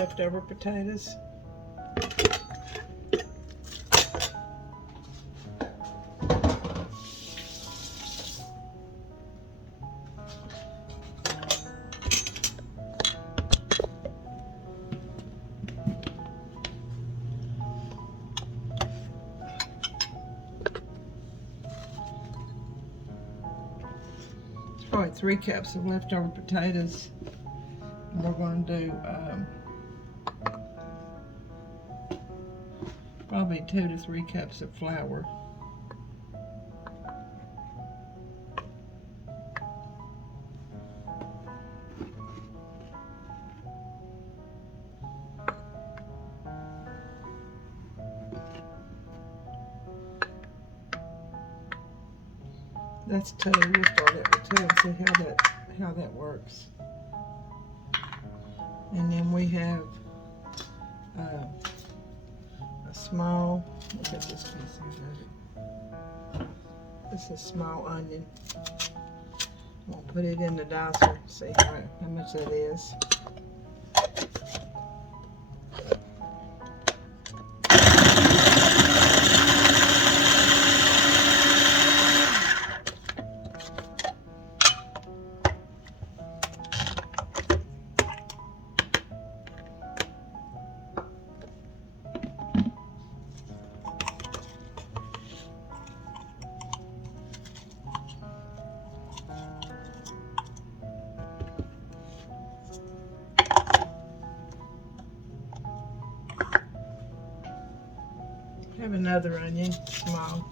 leftover potatoes. Probably 3 cups of leftover potatoes. And we're going to do probably 2 to 3 cups of flour. That's 2. We'll start it with 2 and see how that works. And then we have a small, look at this piece of it. This is a small onion. We'll put it in the dicer, see how much that is. Have another onion, small.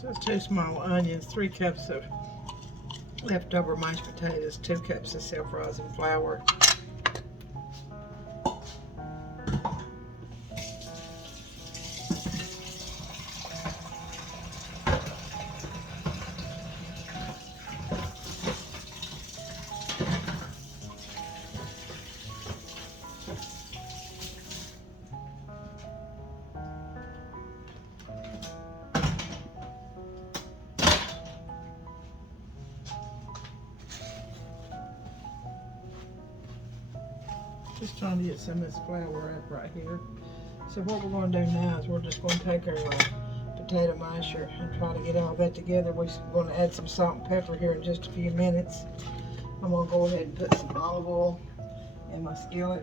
So it's 2 small onions, 3 cups of leftover mashed potatoes, 2 cups of self-rising flour. Just trying to get some of this flour up right here. So what we're going to do now is we're just going to take our potato masher and try to get all that together. We're going to add some salt and pepper here in just a few minutes. I'm going to go ahead and put some olive oil in my skillet.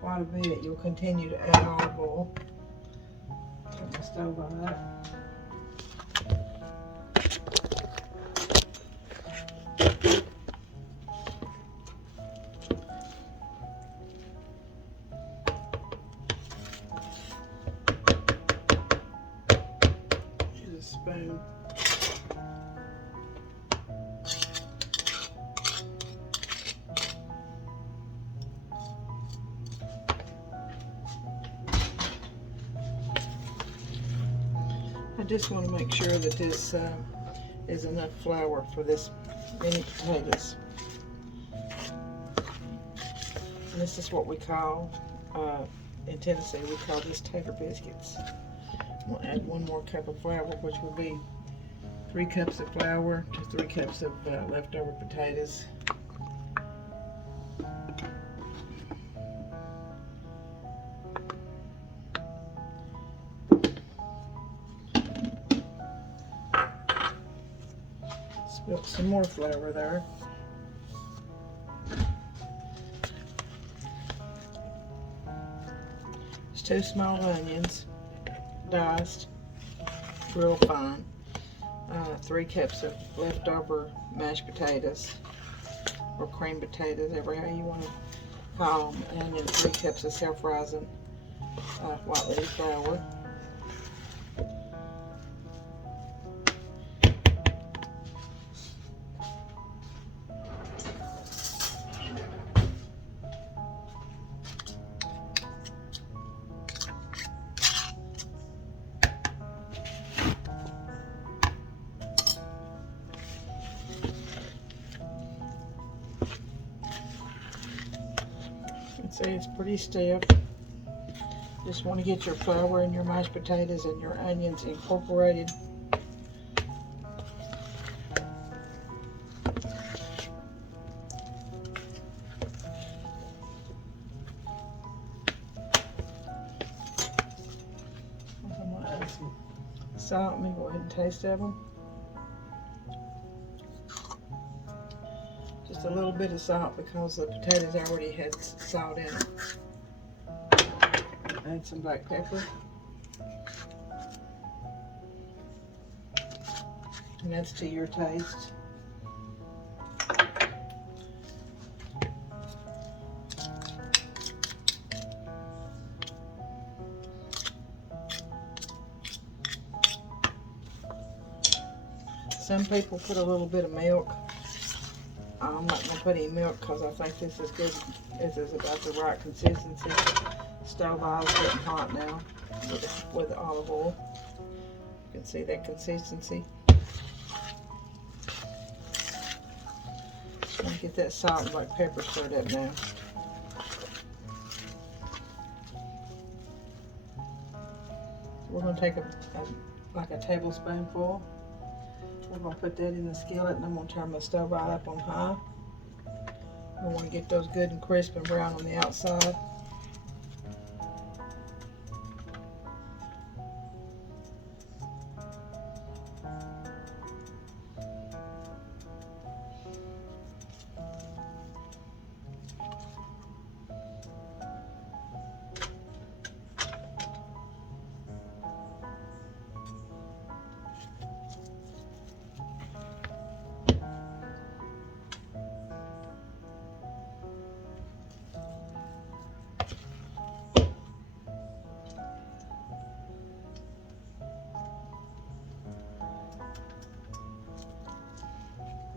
Quite a bit. You'll continue to add olive oil. Turn the stove on up. Spoon. I just want to make sure that this is enough flour for this mini potatoes. And this is what we call, in Tennessee, we call this tater biscuits. We'll add 1 more cup of flour, which will be 3 cups of flour to 3 cups of leftover potatoes. Spilt some more flour there. It's 2 small onions, diced real fine, 3 cups of leftover mashed potatoes or cream potatoes, however you want to call them, and then 3 cups of self-rising white lady flour. See, it's pretty stiff. Just want to get your flour and your mashed potatoes and your onions incorporated. I'm going to add some salt. Let me go ahead and taste of them. Just a little bit of salt because the potatoes already had salt in them. Add some black pepper. And that's to your taste. Some people put a little bit of milk. I'm not going to put any milk because I think this is good. This is about the right consistency. Stove oil is getting hot now with the olive oil. You can see that consistency. I'm going to get that salt and black pepper stirred up now. We're going to take like a tablespoonful. We're going to put that in the skillet, and I'm going to turn my stove right up on high. I want to get those good and crisp and brown on the outside.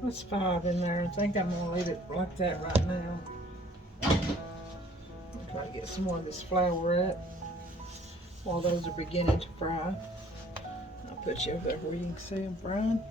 That's 5 in there. I think I'm going to leave it like that right now. I'm trying to get some more of this flour up while those are beginning to fry. I'll put you over there where you can see them frying.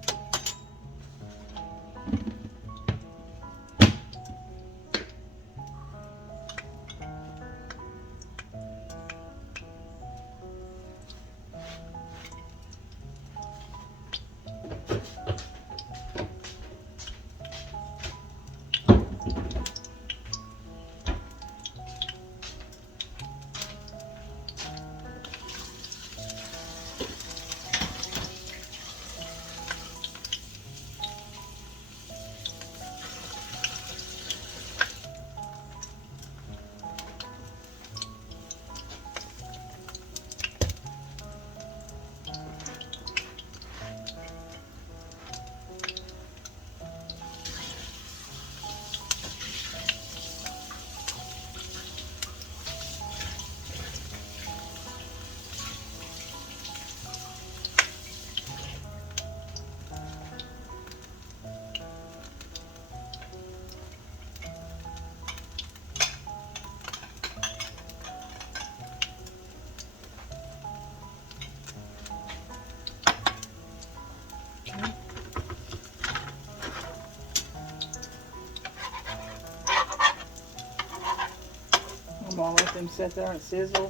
I'm going to let them sit there and sizzle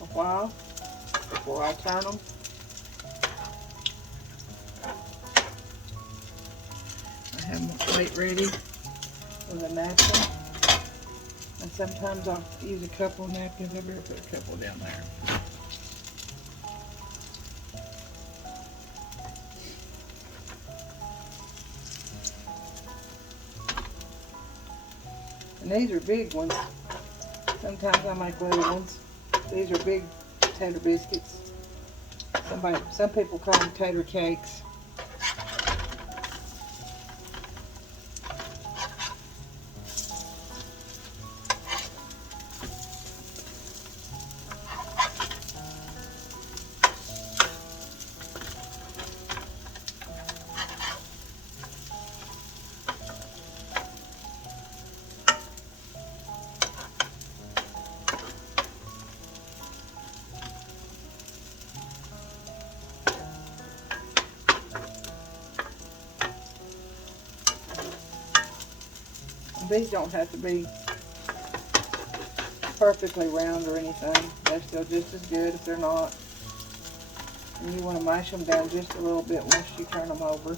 a while before I turn them. I have my plate ready with a napkin. And sometimes I'll use a couple of napkins. I better put a couple down there. And these are big ones. Sometimes I make little ones. These are big tater biscuits. Some people call them tater cakes. These don't have to be perfectly round or anything. They're still just as good if they're not. And you want to mash them down just a little bit once you turn them over.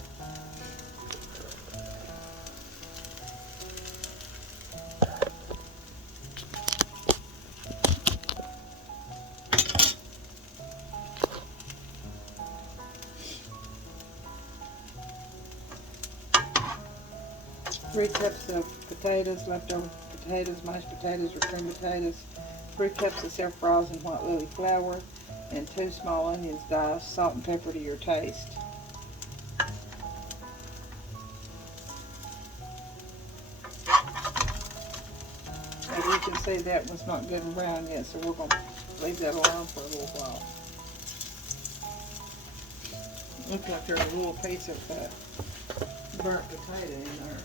Three cups of potatoes, leftover potatoes, mashed potatoes or cream potatoes, 3 cups of self-frozen white lily flour, and 2 small onions diced, salt and pepper to your taste. As you can see, that one's not good and brown yet, so we're going to leave that alone for a little while. Looks like there's a little piece of burnt potato in there.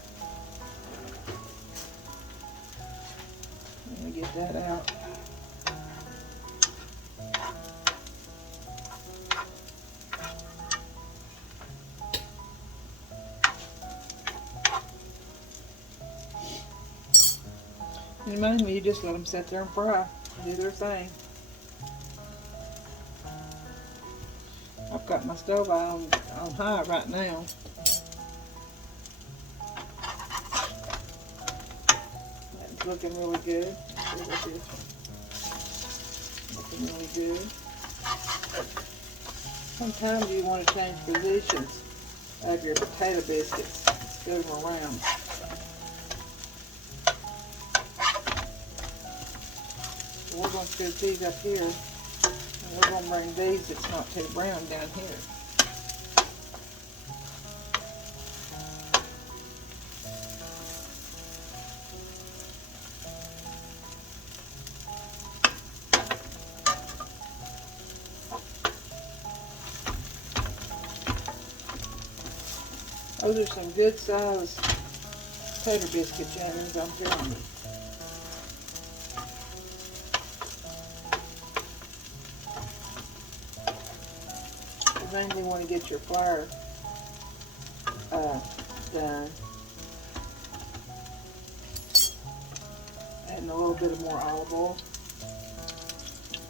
Let me get that out. And mainly you just let them sit there and fry, do their thing. I've got my stove on high right now. That's looking really good. Looking really good. Sometimes you want to change positions of your potato biscuits. Spin them around. So we're going to scoop these up here, and we're going to bring these that's not too brown down here. Those are some good sized potato biscuit jams, I'm telling you. You mainly want to get your flour done. Adding a little bit of more olive oil.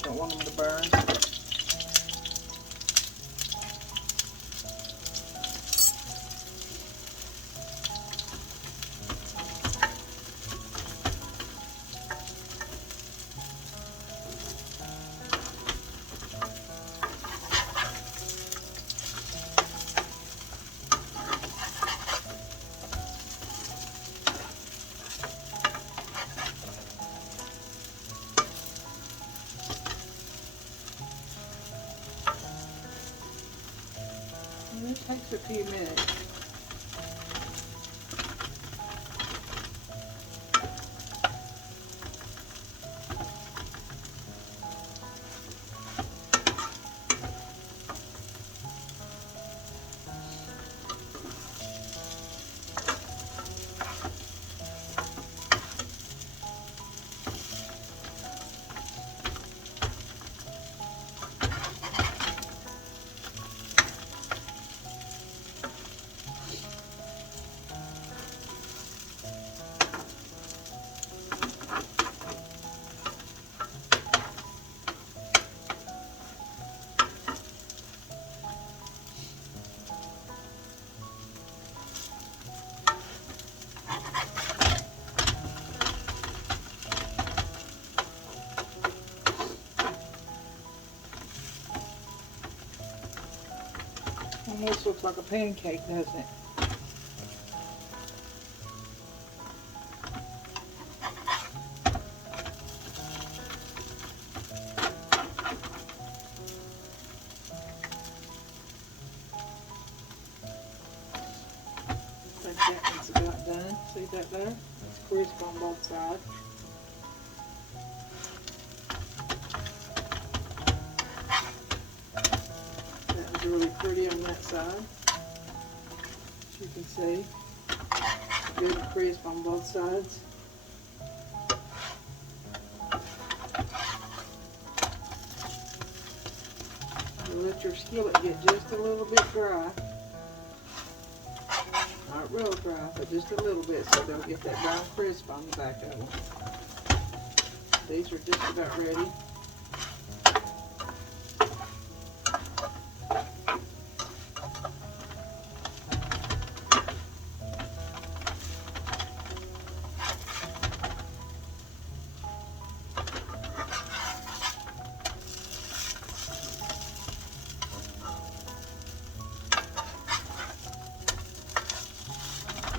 Don't want them to burn. And it takes a few minutes. Almost looks like a pancake, doesn't it? I think that one's about done. See that there? It's crisp on both sides. That was really pretty on that side. As you can see, good and crisp on both sides. You let your skillet get just a little bit dry. Not real dry, but just a little bit so they'll get that brown crisp on the back of them. These are just about ready.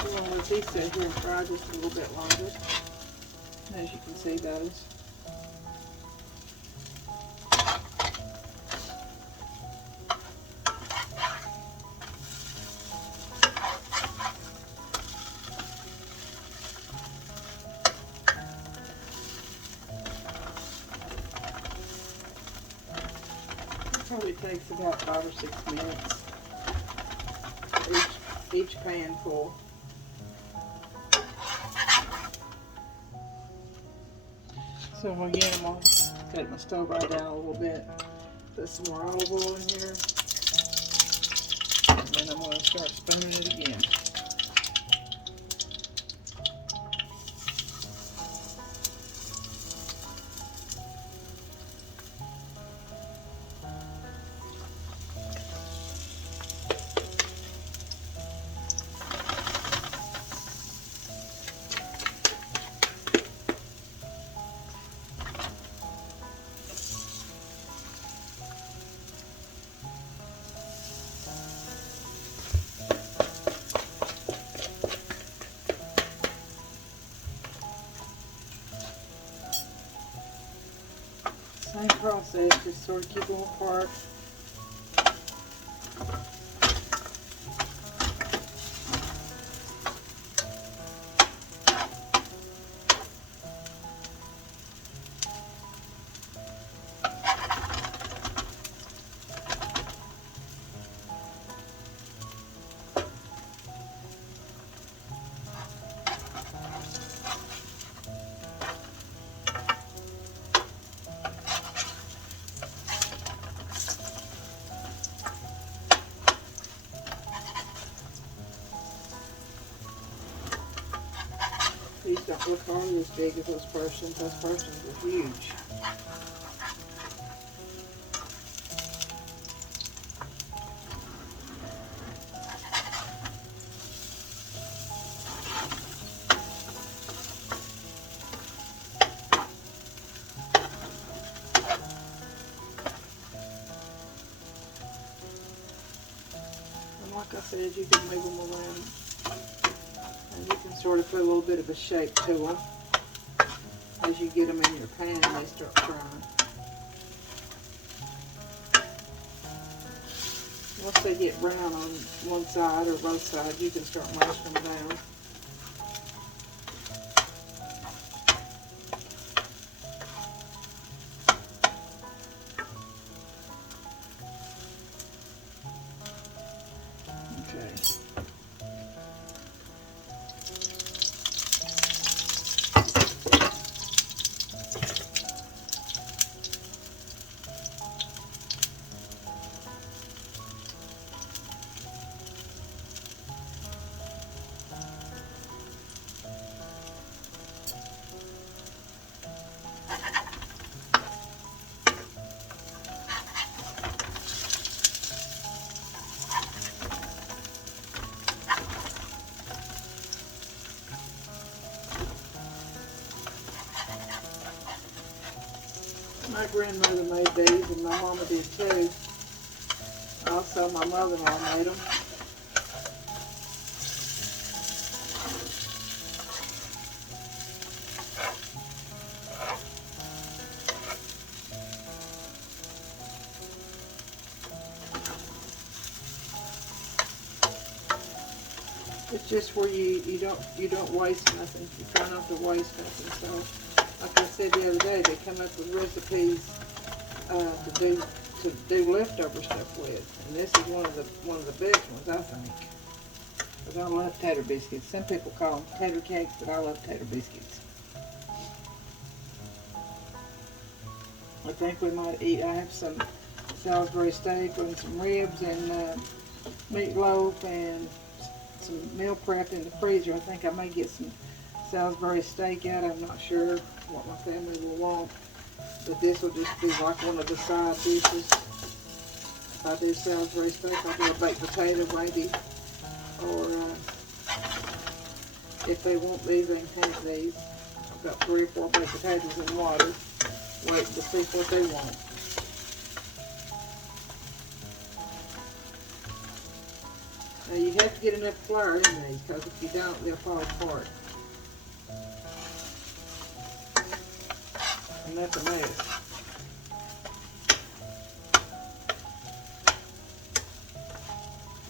We'll let these sit here and fry just a little bit longer. As you can see those. Probably takes about 5 or 6 minutes each pan full. So again, I'm going to take my stove right down a little bit, put some more olive oil in here, and then I'm going to start spooning it again. Same process, just sort of keep them apart. These don't look hardly as big as those portions. Those portions are huge. And like I said, you can move them around. And you can sort of put a little bit of a shape to them as you get them in your pan and they start frying. Once they get brown on one side or both sides, you can start mashing them down. Okay. My grandmother made these, and my mama did too. Also, my mother-in-law made them. It's just where you don't waste nothing. You try not to waste nothing. So, like I said the other day, they come up with recipes to do leftover stuff with, and this is one of the best ones, I think. Because I love tater biscuits. Some people call them tater cakes, but I love tater biscuits. I think we might eat. I have some Salisbury steak and some ribs and meatloaf and some meal prep in the freezer. I think I may get some Salisbury steak out. I'm not sure what my family will want, but this will just be like one of the side dishes. If I do Salisbury steak, I'll do a baked potato maybe, or if they want these, they can have these. I've got 3 or 4 baked potatoes in water, waiting to see what they want. Now you have to get enough flour in these, because if you don't, they'll fall apart. And that's a mess.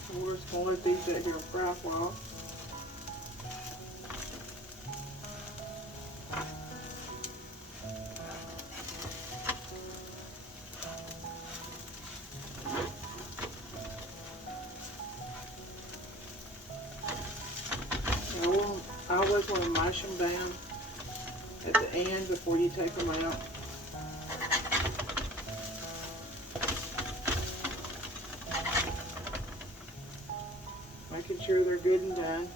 So we're just going to let these sit here and fry for a while. I always want to mash them down at the end before you take them out. Making sure they're good and done.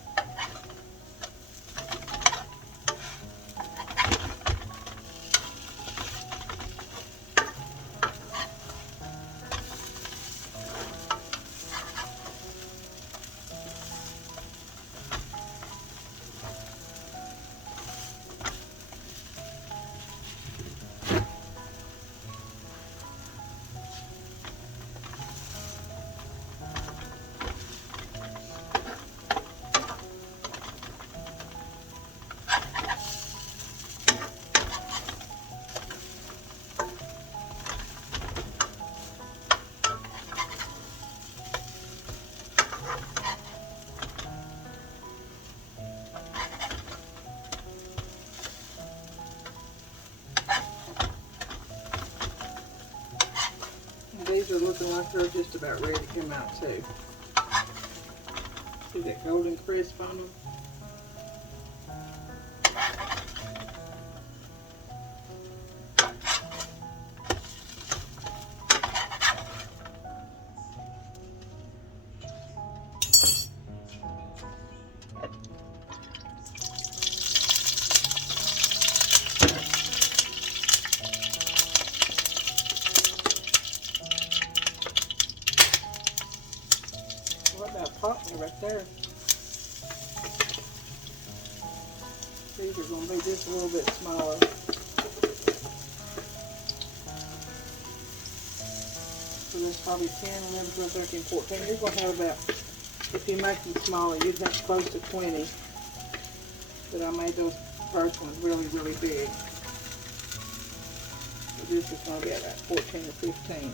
These are looking like they're just about ready to come out too. See that golden crisp on them? What about popping right there? These are going to be just a little bit smaller. So there's probably 10, 11, 12, 13, 14. You're going to have about, if you make them smaller, you'd have close to 20. But I made those first ones really, really big. So this is going to be about 14 or 15.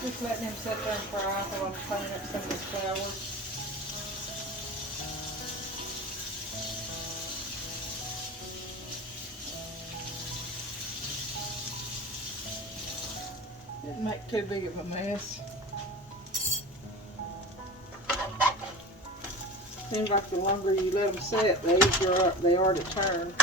Just letting them sit there and fry while I'm cleaning up some of this flour. Didn't make too big of a mess. Seems like the longer you let them sit, the easier they are to turn.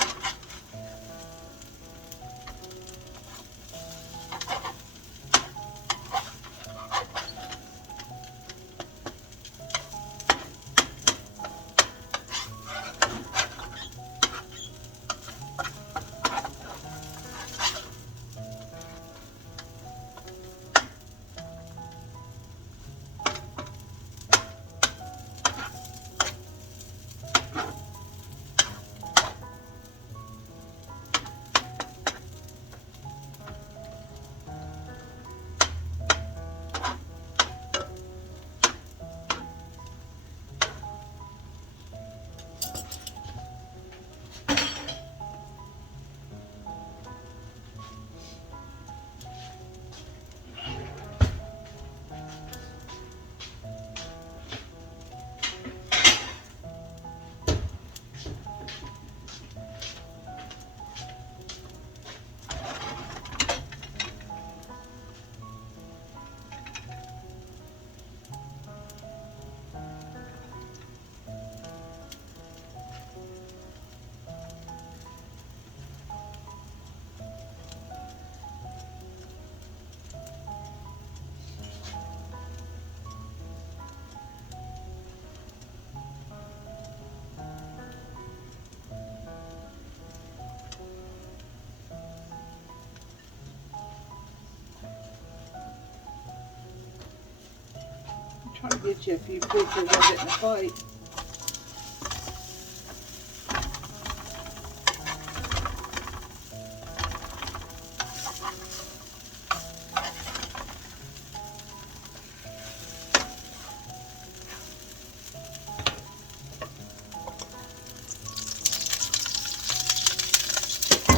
I'll get you a few pictures of it in the plate.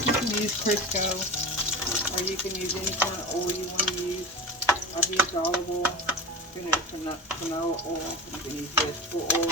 You can use Crisco, or you can use any kind of oil you want to use. I've used olive oil. You can use canola oil. You can use vegetable oil.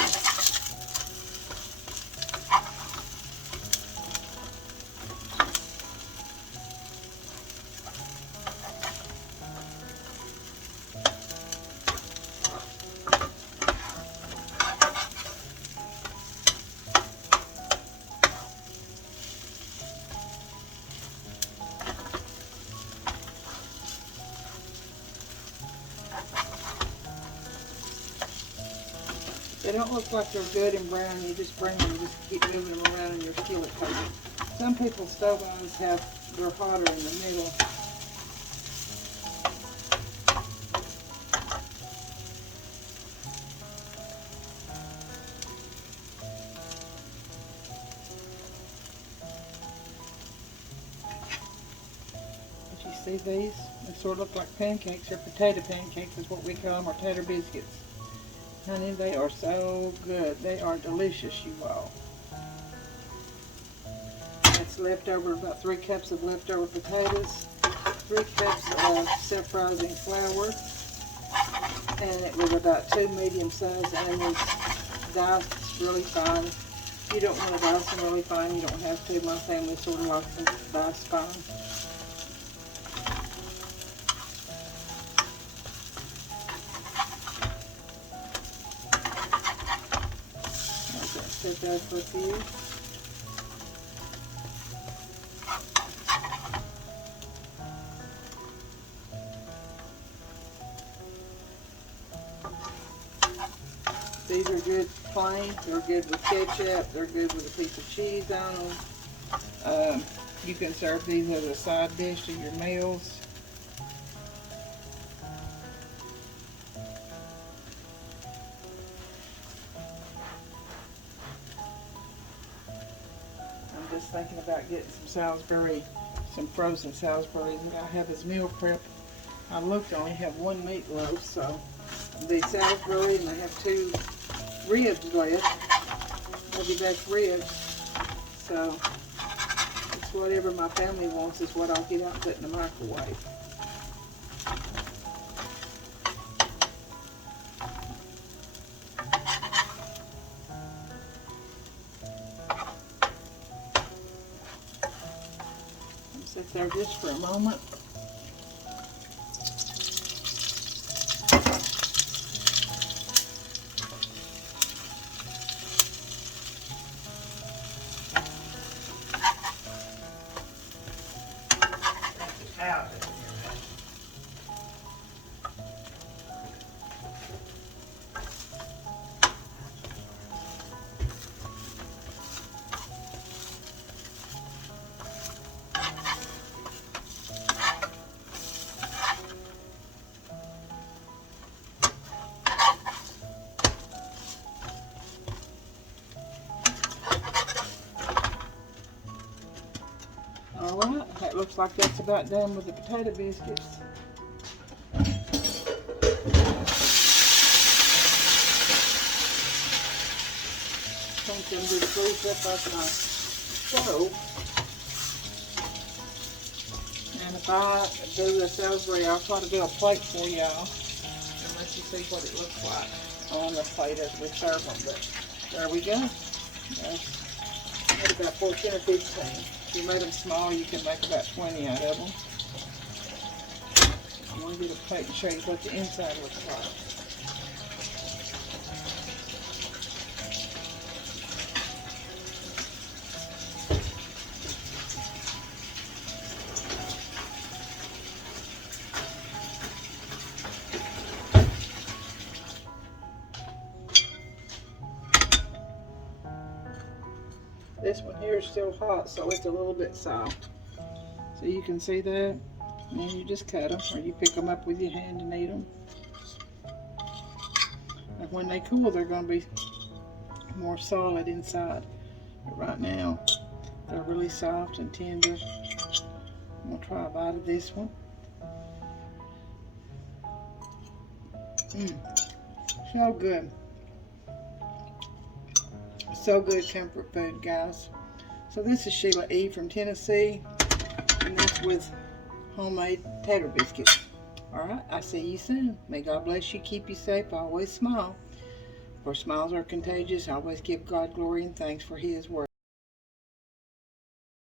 They don't look like they're good and brown. You just bring them, just keep moving them around in your skillet coater. Some people's stove ovens they're hotter in the middle. Did you see these? They sort of look like pancakes, or potato pancakes is what we call them, or tater biscuits. Honey, they are so good. They are delicious, you all. That's leftover, about 3 cups of leftover potatoes, 3 cups of self-rising flour, and it was about 2 medium-sized onions, diced really fine. If you don't want to dice them really fine, you don't have to. My family sort of likes them diced fine. Set that for a few. These are good plain. They're good with ketchup. They're good with a piece of cheese on them. You can serve these as a side dish to your meals. Just thinking about getting some frozen Salisbury that I have as meal prep. I looked, I only have 1 meatloaf, so the Salisbury, and I have 2 ribs left, maybe back ribs. So it's whatever my family wants is what I'll get out and put in the microwave. Sit there just for a moment. Alright, that looks like that's about done with the potato biscuits. Cleaned them good grease up off my stove. And if I do the Salisbury, I'll try to do a plate for y'all and let you see what it looks like on the plate as we serve them. But there we go. Maybe about 14 or 15. If you made them small, you can make about 20 out of them. I want to get a plate and show you what the inside looks like. This one here is still hot, so it's a little bit soft. So you can see that. And then you just cut them, or you pick them up with your hand and eat them. And when they cool, they're going to be more solid inside. But right now, they're really soft and tender. I'm going to try a bite of this one. So good. So good comfort food, guys. So this is Sheila E. from Tennessee, and that's with homemade tater biscuits. Alright, I'll see you soon. May God bless you, keep you safe, always smile. For smiles are contagious, always give God glory and thanks for His word.